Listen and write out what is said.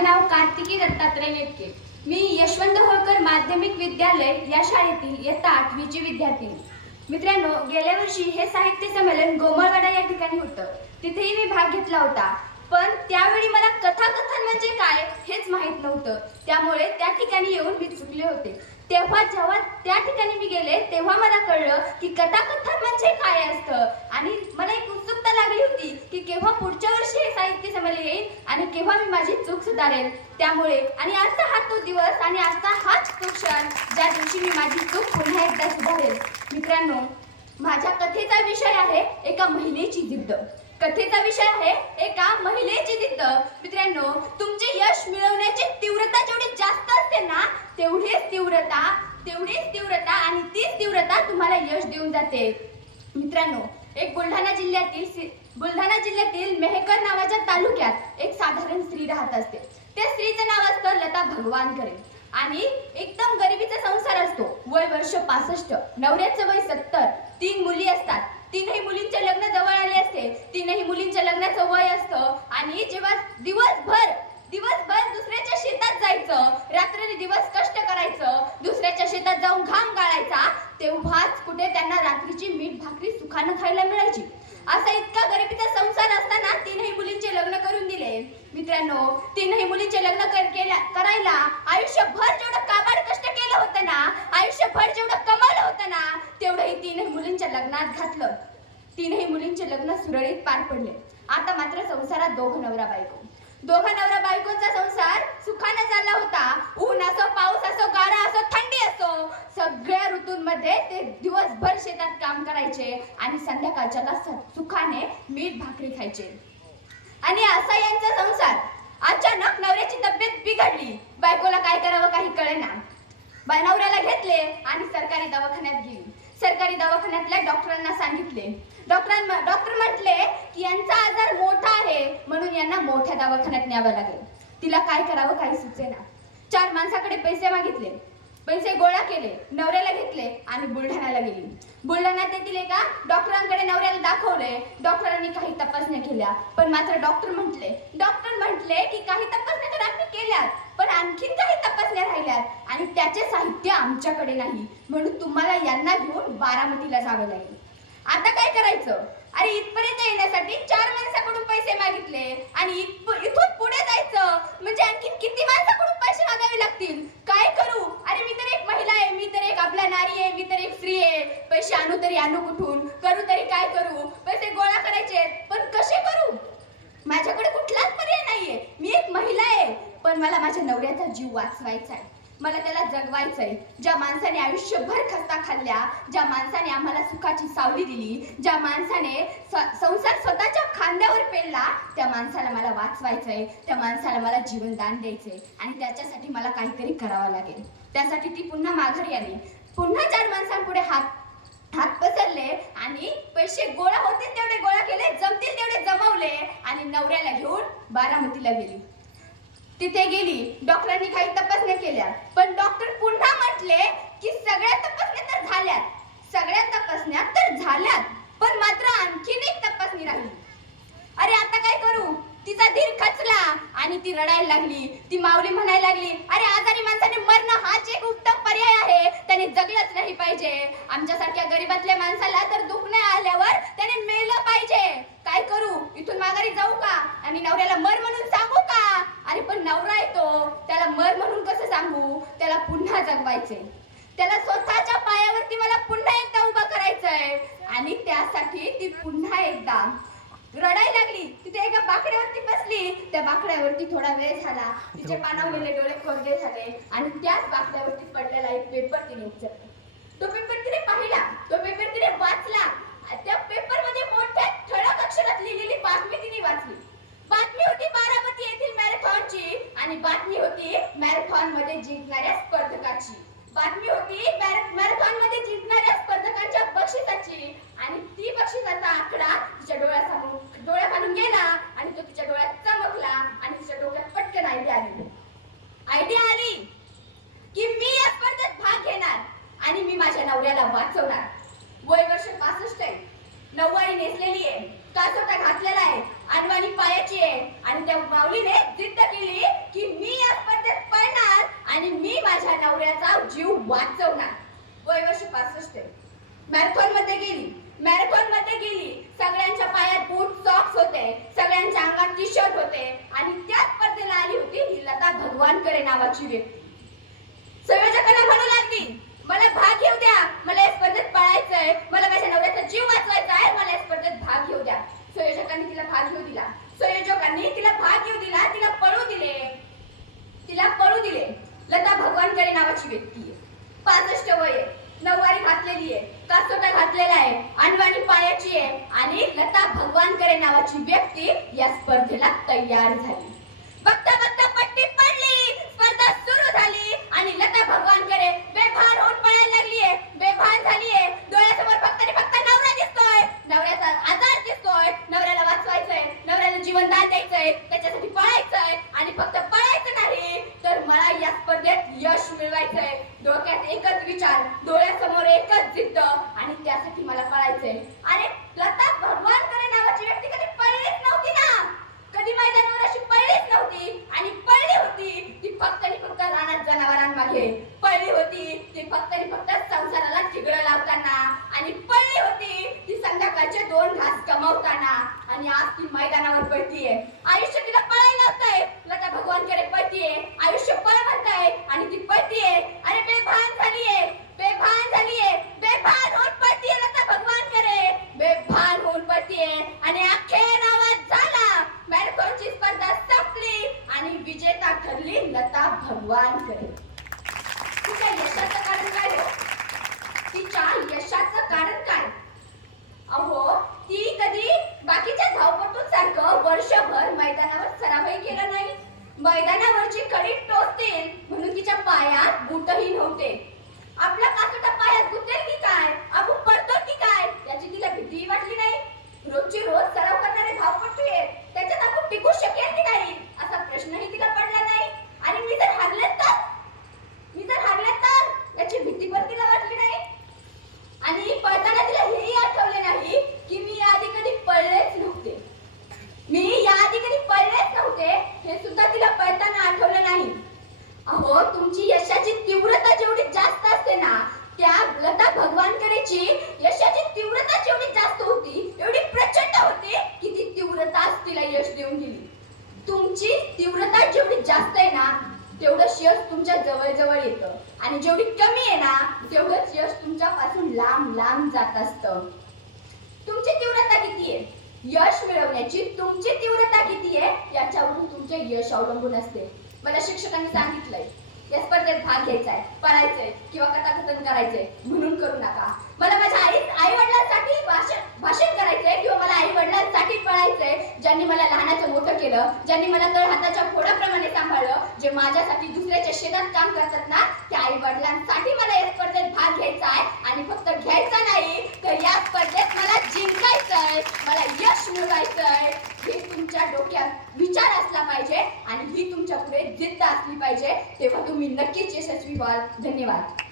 माझे नाव कार्तिकी दत्तात्रय नेटके मी यशवंत होळकर माध्यमिक विद्यालय या शाळेतील इयत्ता आठवीची विद्यार्थी मित्रांनो गेल्या वर्षी हे साहित्य संमेलन गोमळवाडा या ठिकाणी होतं. तिथेही मी भाग घेतला होता. पण त्यावेळी मला कथाकथन म्हणजे काय हेच माहीत नव्हतं. त्यामुळे त्या ठिकाणी येऊन मी चुकले होते. तेव्हा जेव्हा त्या ठिकाणी मी गेले तेव्हा मला कळलं की कथाकथन म्हणजे काय असतं. आणि मला एक उत्सुकता लागली होती की केव्हा पुढच्या वर्षी हे साहित्य संमेलन येईल आणि केव्हा मी माझी चूक सुधारेल. त्यामुळे आणि आजचा हा तो दिवस आणि आजचा हाच तो क्षण ज्या दिवशी मी माझी चूक पुन्हा एकदा सुधारेल. मित्रांनो माझ्या कथेचा विषय आहे एका महिलेची जिद्द. कथेचा विषय आहे एका महिलेची जिद्द. मित्रांनो तुमचे यश मिळवण्याची तीव्रता जेवढी जास्त असते ना तेवढीच तीव्रता तेवढीच तीव्रता आणि तीच तीव्रता तुम्हाला यश देऊन जाते. मित्रांनो एक बुलढाणा जिल्ह्यातील बुलढाणा जिल्ह्यातील मेहकर नावाच्या तालुक्यात एक साधारण स्त्री राहत असते. त्या स्त्रीचं नाव असतं लता भगवानकरे आणि एकदम गरिबीचा संसार असतो. वय वर्ष पासष्ट नवऱ्याचं वय सत्तर तीन मुली असतात. तीनही मुलींचे लग्न जवळ मुलींच्या लग्नाचं वय असतं. आणि जेव्हा दिवसभर दिवसभर दुसऱ्याच्या शेतात जायचं रात्री दिवस कष्ट करायचं दुसऱ्याच्या शेतात जाऊन घाम गाळायचा तेव्हाच कुठे त्यांना रात्रीची मीठ भाकरी सुखानं खायला मिळायची. असा इतका गरिबीचा संसार असताना तीनही मुलींचे लग्न करून दिले. मित्रांनो तीनही मुलींचे लग्न कर केला करायला आयुष्यभर जेवढं काबाड कष्ट केलं होतं ना आयुष्यभर जेवढं कमावलं होतं ना तेवढंही तीनही मुलींच्या लग्नात घातलं. तीनही मुलींचे लग्न सुरळीत पार पडले. आता मात्र संसारात दोघं नवरा बायको. दोघा नवरा बायकोचा संसार सुखाने चालला होता. ऊन असो पाऊस असो गारा असो थंडी असो सगळ्या ऋतूंमध्ये ते दिवसभर शेतात काम करायचे आणि संध्याकाळच्याला सुखाने मीठ भाकरी खायचे. आणि असा यांचा संसार अचानक नवऱ्याची तब्येत बिघडली. बायकोला काय करावं काही कळेना. नवऱ्याला घेतले आणि सरकारी दवाखान्यात गेली. सरकारी दवाखान्यातल्या डॉक्टरांना सांगितले. डॉक्टरां डॉक्टर म्हटले की यांचा आजार मोठा आहे म्हणून यांना मोठ्या दवाखान्यात न्यावं लागेल. तिला काय करावं काही सुचेना. चार माणसाकडे पैसे मागितले. पैसे गोळा केले नवऱ्याला घेतले आणि बुलढाण्याला गेली. बुलढाण्यात येथील एका डॉक्टरांकडे नवऱ्याला दाखवले. डॉक्टरांनी काही तपासण्या केल्या पण मात्र डॉक्टर म्हटले डॉक्टर म्हटले की काही तपासण्या तर आम्ही केल्यात पण आणखीन काही तपासण्या राहिल्यात आणि त्याचे साहित्य आमच्याकडे नाही. म्हणून तुम्हाला यांना घेऊन बारामतीला जावं लागेल. आता काय करायचं? अरे इथपर्यंत येण्यासाठी चार माणसाकडून पैसे मागितले आणि इथून पुढे जायचं? म्हणजे आणखीन किती माणसाकडून पैसे मागावे लागतील काय करू अरे मी तर एक महिला आहे मी तर एक आपला नारी आहे मी तर एक स्त्री आहे पैसे आणू तरी आणू कुठून? करू तरी काय करू? पैसे गोळा करायचे पण कसे करू? माझ्याकडे कुठलाच पर्याय नाहीये. मी एक महिला आहे पण मला माझ्या नवऱ्याचा जीव वाचवायचा आहे मला त्याला जगवायचंय. ज्या माणसाने आयुष्यभर खस्ता खाल्ल्या ज्या माणसाने आम्हाला सुखाची सावली दिली ज्या माणसाने संसार स्वतःच्या खांद्यावर पेलला त्या माणसाला मला वाचवायचंय. त्या माणसाला मला जीवनदान द्यायचंय. आणि त्याच्यासाठी मला काहीतरी करावं लागेल. त्यासाठी ती पुन्हा माघारी आली. पुन्हा चार माणसांपुढे हात हात पसरले आणि पैसे गोळा होतील तेवढे गोळा केले जमतील तेवढे जमवले आणि नवऱ्याला घेऊन बारामतीला गेली. तिथे गेली. डॉक्टरांनी काही तपासण्या केल्या. पण डॉक्टर पुन्हा म्हटले की सगळ्या तपासण्या तर झाल्यात. सगळ्या तपासण्या तर झाल्यात पण मात्र आणखीन एक तपासणी राहिली. अरे आता काय करू? तिचा धीर खचला आणि ती रडायला लागली. ती माऊली म्हणायला लागली अरे आजारी माणसाने मरणं हाच एक उत्तम पर्याय आहे. त्याने जगलंच नाही पाहिजे. आमच्यासारख्या गरीबातल्या माणसाला तर दुःख नाही आल्यावर त्याने मेलं पाहिजे. काय करू? इथून माघारी जाऊ का? आणि नवऱ्याला मर म्हणून सांगू का? अरे पण नवरा येतो त्याला मर म्हणून कसं सांगू? त्याला पुन्हा जगवायचे त्याला स्वतःच्या पायावरती मला पुन्हा एकदा उभा करायचंय. आणि त्यासाठी ती पुन्हा एकदा रडायला लागली. तिथे एका बाकड्यावरती बसली. त्या बाकड्यावरती थोडा वेळ झाला. तिचे पानावलेले डोळे कोरडे झाले आणि त्याच बाकड्यावरती पडलेला एक पेपर तिने उचलला. तो पेपर तिने पाहिला. तो पेपर तिने वाचला. त्या पेपरमध्ये मोठ्या ठळक अक्षरात लिहिलेली बातमी तिने वाचली. बातमी होती बारामती येथील मॅरेथॉनची आणि बातमी होती मॅरेथॉनमध्ये जिंकणाऱ्या स्पर्धकाची. बातमी नवऱ्याला वाचवणार. वय वर्ष पासष्ट आहे. नववारी नेसलेली आहे. कासोटा घातलेला आहे. अनवाणी पायाची आहे. आणि त्या माऊलीने जिद्द केली की मी या स्पर्धेत पडणार आणि मी माझ्या नवऱ्याचा जीव वाचवणार. वय वर्ष पासष्ट आहे. मॅरेथॉनमध्ये गेली. मॅरेथॉनमध्ये गेली. सगळ्यांच्या पायात बूट सॉक्स होते. सगळ्यांच्या अंगात टी शर्ट होते. आणि त्या स्पर्धेला आली होती ही लता भगवानकडे नावाची व्यक्ती. सगळ्या जगाला म्हणू लागली मला भाग घेऊ द्या. मला या स्पर्धेत पळायचंय मला माझ्या नवऱ्याचा जीव वाचवायचा आहे. मला या स्पर्धेत भाग घेऊ द्या. संयोजकांनी तिला भाग घेऊ दिला. संयोजकांनी तिला भाग घेऊ दिला. तिला पळू दिले. तिला पळू दिले. लता भगवानकडे नावाची व्यक्ती आहे. पासष्ट वय आहे. नऊवारी घातलेली आहे. कासोटा घातलेला आहे. अनवाणी पायाची आहे. आणि लता भगवानकडे नावाची व्यक्ती या स्पर्धेला तयार झाली. बघता बघता पट्टी पडली. स्पर्धा सुरू झाली. आणि लता भगवानकडे लागलीये बेभान झालीये. डोळ्यासमोर फक्त आणि फक्त नवरा दिसतोय नवऱ्याचा आजार दिसतोय नवऱ्याला वाचवायचंय नवऱ्याला जीवनदान द्यायचंय त्याच्यासाठी पळायचंय आणि फक्त पळायचं नाही तर मला या स्पर्धेत यश मिळवायचंय डोक्यात एकच विचार डोळ्यासमोर एकच जिद्द आणि त्यासाठी मला पळायचंय अरे लता भगवानकडे नावाची व्यक्ती कधी पळलीच नव्हती ना कधी मैदानावर अशी पळलीच नव्हती आणि पळली होती ती फक्त आणि फक्त रानात जनावरांमागे पळली होती ती फक्त आणि फक्त संसाराला ठिगळं लावताना आणि पळली होती ती संध्याकाळचे दोन घास कमावताना आणि आज ती मैदानावर पळतीये. आयुष्य तिला पळायला लावतंय. लता भगवानकडे पळतीये. आयुष्य पळ म्हणताय आणि ती पळतीये. अरे बेभान झालीये. बेभान झालीये. बेभान होऊन पळतीये लता भगवानकडे. बेभान होऊन पळतीये. आणि अखेर आवाज झाला. मॅरेथॉनची स्पर्धा संपली आणि विजेता ठरली लता भगवानकडे तिच्या यशाचं कारण काय हो तिच्या यशाचं कारण काय अहो ती कधी बाकीच्या धावपटूंसारखं वर्षभर मैदानावर नाही? मैदानावरची कडी टोचतील म्हणून तिच्या पायात बुटही नव्हते. आपला कासोटा पायात गुतेल की काय? आपण पडतो की काय? याची तिला भीती वाटली नाही. रोजची रोज सराव करणारे धावपटू आहेत. त्याच्यात आपण टिकू शकेल की नाही? असा प्रश्नही तिला पडला नाही आणि मी जर हारले तर मी जर हारले तर याची भीती पण तिला वाटली नाही आणि पळताना तिला हेही आठवले नाही की मी याआधी कधी पळलेच नव्हते मी याआधी कधी पळलेच नव्हते हे सुद्धा तिला पळताना आठवलं नाही अहो तुमची यशाची तीव्रता जेवढी जास्त असते ना त्या लता भगवानकडेची यशाची तीव्रता जेवढी जास्त होती एवढी प्रचंड होती की ती तीव्रताच तिला यश देऊन गेली तुमची तीव्रता जेवढी जास्त आहे ना तेवढं यश तुमच्या जवळ जवळ येतं. आणि जेवढी कमी आहे ना तेवढंच यश तुमच्यापासून लांब लांब जात असतं. तुमची तीव्रता किती आहे? यश मिळवण्याची तुमची तीव्रता किती आहे? याच्यावरून तुमचे यश अवलंबून असते. मला शिक्षकांनी सांगितलंय या स्पर्धेत भाग घ्यायचा आहे पळायचंय किंवा कथाकथन करायचंय म्हणून करू नका. मला माझ्या आई आई वडिलांसाठी भाषण भाषण करायचंय किंवा मला आई वडिलांसाठी पळायचंय. ज्यांनी मला लहानाचं मोठं केलं ज्यांनी मला तळ हाताच्या फोडाप्रमाणे सांभाळलं जे माझ्यासाठी दुसऱ्याच्या शेतात काम करतात ना त्या आई वडिलांसाठी मला या स्पर्धेत भाग घ्यायचा आहे आणि फक्त घ्यायचा नाही तर या स्पर्धेत मला जिंकायचंय मला यश मिळवायचंय हे तुमच्या डोक्यात विचार असला पाहिजे आणि ही तुमच्यापुढे जिद्द असली पाहिजे तेव्हा तुम्ही नक्कीच यशस्वी व्हाल. धन्यवाद.